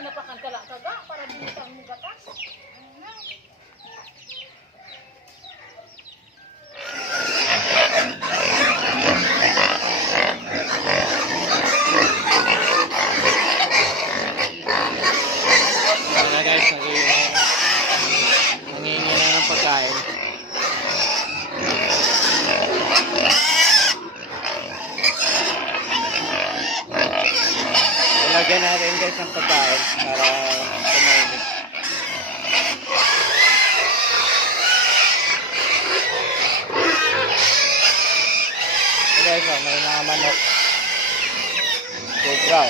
napakantala kaga para binitang mo gatas. Ano guys, nangingi na ng pagkain. Ilagyan natin guys ng pagkain para kumainit. So guys, may mga manok. Cobra.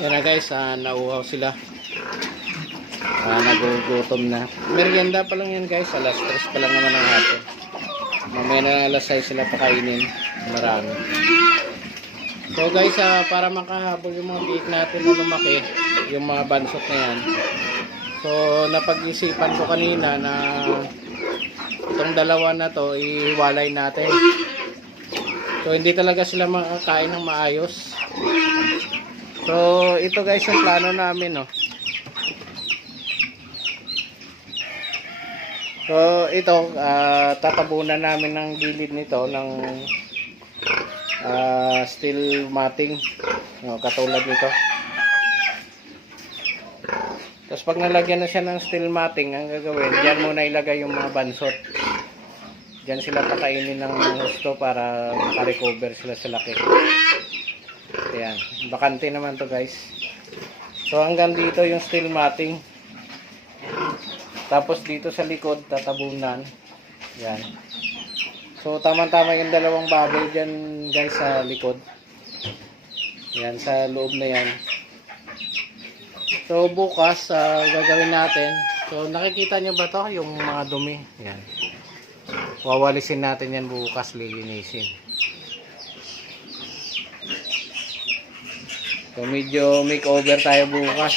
Yan na guys, nauuhaw sila. Nagugutom na. Merienda pa lang yan guys, alas 3 pa lang naman ang hapon. Mamaya na alas 6 sila pakainin. Marami. So guys, para makahabol yung mga biik natin na lumaki, yung mga bansot na yan. So napag-isipan ko kanina na itong dalawa na to ihiwalay natin. So hindi talaga sila makakain ng maayos. So ito guys yung plano namin, no. So ito tatabunan namin ng gilid nito ng steel matting, no, katulad nito. Tapos pag nalagyan na siya ng steel matting, ang gagawin, diyan muna ilagay yung mga bansot. Diyan sila pakainin ng gusto para makarecover sila sa laki. Ayan, bakante naman to guys. So hanggang dito yung steel matting. Tapos dito sa likod tatabunan. Yan. So tama-tama yung dalawang baboy dyan guys sa likod. Yan, sa loob na yan. So bukas gagawin natin. So nakikita nyo ba to yung mga dumi? Yan. Wawalisin natin yan bukas, lilinisin. So medyo makeover tayo bukas.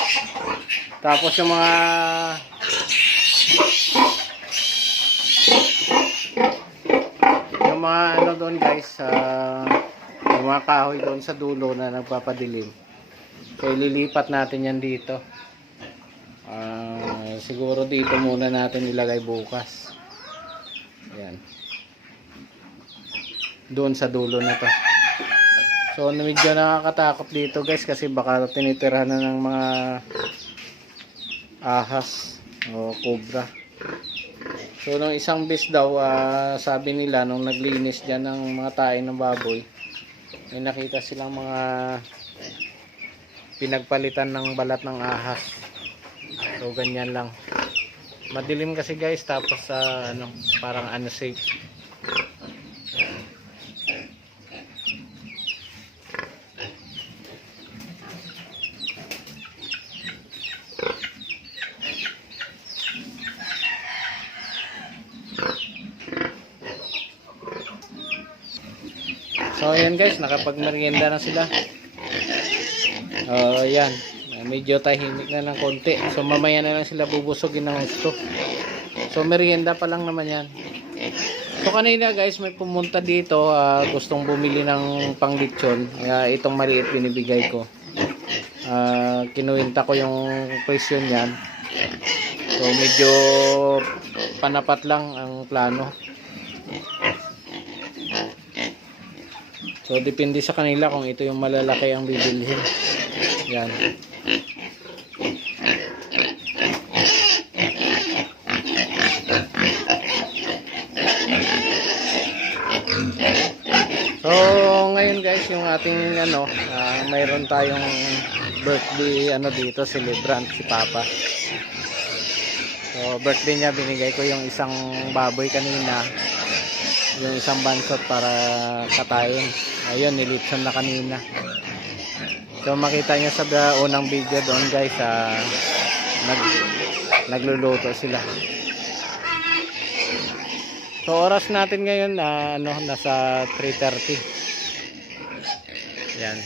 Tapos yung mga ano doon guys, yung mga kahoy doon sa dulo na nagpapadilim. So ililipat natin yan dito. Siguro dito muna natin ilagay bukas. Ayan. Doon sa dulo na to. So medyo nakakatakot dito guys kasi baka tinitirahan na ng mga ahas o cobra. So nung isang bis daw, sabi nila nung naglinis dyan ng mga tae ng baboy, may nakita silang mga pinagpalitan ng balat ng ahas. So ganyan lang. Madilim kasi guys, tapos parang unsafe. So ayan guys, nakapagmerienda na sila. Yan, medyo tahimik na ng konti. So mamaya na lang sila bubusogin ng gusto. So merienda pa lang naman yan. So kanina guys, may pumunta dito, gustong bumili ng panglitsyon. Itong maliit binibigay ko. Kinuwinta ko yung presyo niyan. So medyo panapat lang ang plano. So depende sa kanila kung ito yung malalaki ang bibilhin. Yan. So ngayon guys, yung ating mayroon tayong birthday dito, celebrant si Papa. So birthday niya, binigay ko yung isang baboy kanina, yung isang bansot para katayin. Ayun, nilipson na kanina. So makita nyo sa unang video doon guys, nagluluto sila. So oras natin ngayon nasa 3:30. Yan.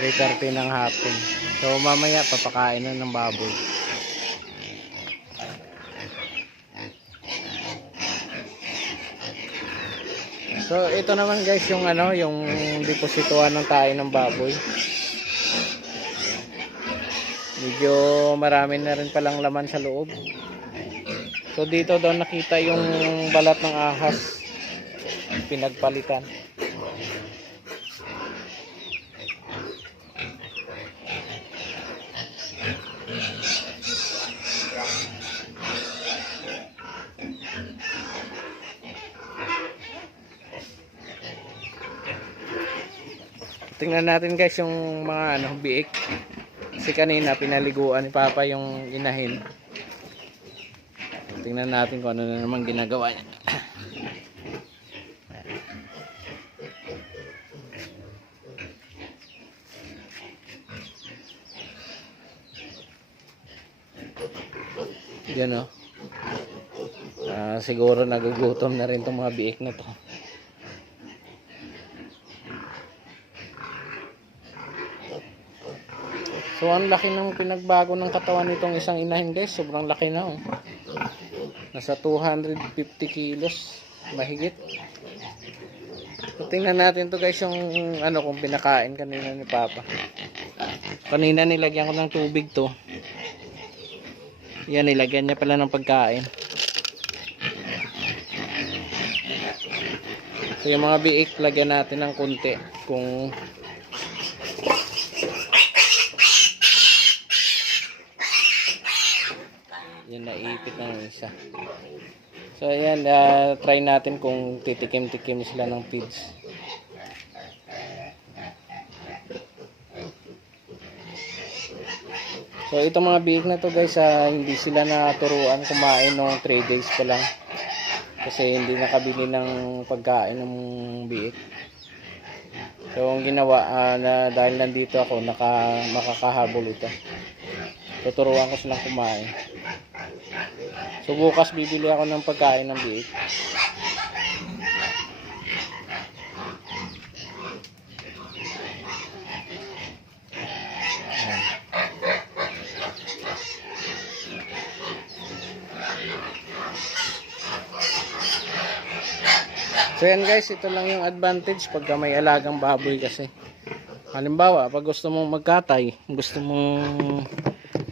3:30 ng hapon. So mamaya papakain na ng baboy. So ito naman guys yung ano, yung deposituhan ng tayo ng baboy. Medyo marami na rin palang laman sa loob. So dito daw nakita yung balat ng ahas pinagpalitan. Tingnan natin guys yung mga ano, biik. Kasi kanina pinaliguan ni Papa yung inahin. Tingnan natin kung ano na naman ginagawa niya. Yan o. Siguro nagugutom na rin itong mga biik na to. So ang laki ng pinagbago ng katawan nitong isang inahin guys. Sobrang laki na oh. Nasa 250 kilos mahigit. So tingnan natin to guys yung ano kung pinakain kanina ni Papa. Kanina nilagyan ko ng tubig to. Yan, nilagyan niya pala ng pagkain. So yung mga biik lagyan natin ng konti kung yan, naipit ng isa. So ayan, try natin kung titikim-tikim sila ng feeds. So itong mga biik na to guys, hindi sila naturuan kumain nung 3 days pa lang. Kasi hindi nakabili ng pagkain ng biik. So ang ginawa, dahil nandito ako, makakahabol ito. Tuturuan ko silang kumain. So bukas bibili ako ng pagkain ng biik. So yan guys, ito lang yung advantage pagka may alagang baboy kasi. Halimbawa, pag gusto mong magkatay, gusto mong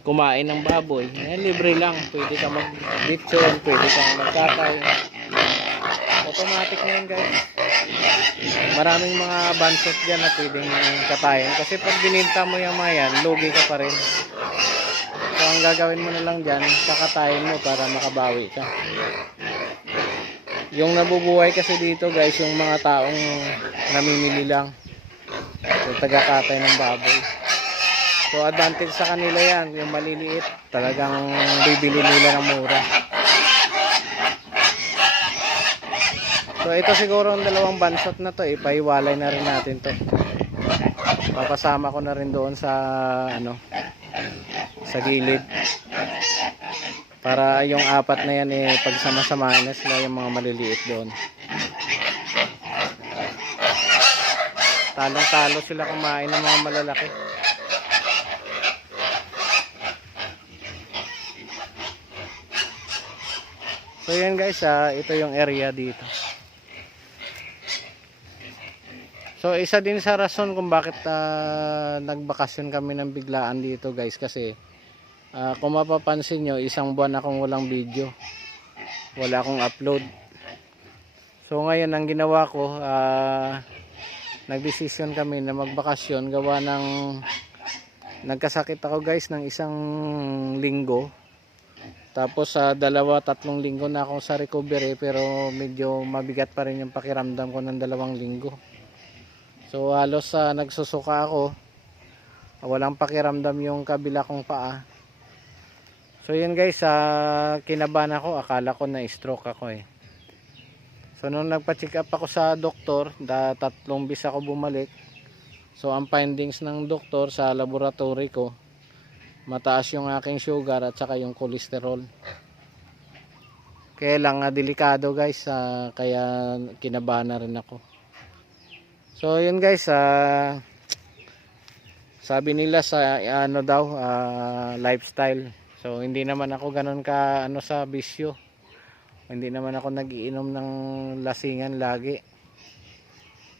kumain ng baboy, libre lang. Pwede ka mag-bitson, pwede kang magkatay. Automatic na yun guys. Maraming mga bansot dyan na pwedeng katayin. Kasi pag bininta mo yung mga yan, lugi ka pa rin. So ang gagawin mo na lang dyan, kakatayin mo para makabawi ka. Yung nabubuhay kasi dito guys, yung mga taong namimili lang. Yung taga-katay ng baboy. So advantage sa kanila yan, yung maliliit, talagang bibili nila ng mura. So ito siguro ang dalawang bansot na to, ipahiwalay na rin natin to. Papasama ko na rin doon sa ano, sa gilid. Para yung apat na yan pagsama-samahin na sila yung mga maliliit doon. Talong-talo sila kumain ng mga malalaki. So yan guys, ito yung area dito. So isa din sa rason kung bakit nagbakasyon kami ng biglaan dito guys, kasi kung mapapansin nyo, isang buwan akong walang video, wala akong upload. So ngayon ang ginawa ko, nagdesisyon kami na magbakasyon gawa ng nagkasakit ako guys ng isang linggo. Tapos 2-3 linggo na ako sa recovery, pero medyo mabigat pa rin yung pakiramdam ko ng 2 linggo. So halos nagsusuka ako, walang pakiramdam yung kabila kong paa. So yun guys, kinabahan ako, akala ko na stroke ako eh. So nung nagpa-check up ako sa doktor, 3 bis ako bumalik. So ang findings ng doktor sa laboratory ko, mataas yung aking sugar at saka yung cholesterol. Kaya lang delikado guys, kaya kinabahan na rin ako. So yun guys, sabi nila sa ano daw, lifestyle. So hindi naman ako ganun ka sa bisyo. Hindi naman ako nagiinom ng lasingan lagi.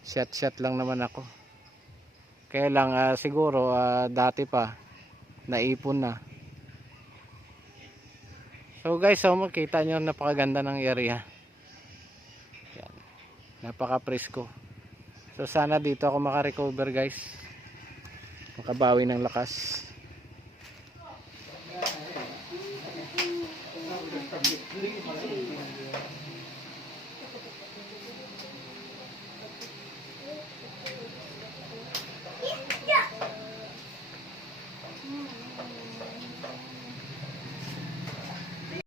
Shot lang naman ako. Kaya lang siguro dati pa naipon na. So guys, makita nyo napakaganda ng area. Yan. Napaka-presko. So sana dito ako makarecover guys. Makabawi ng lakas.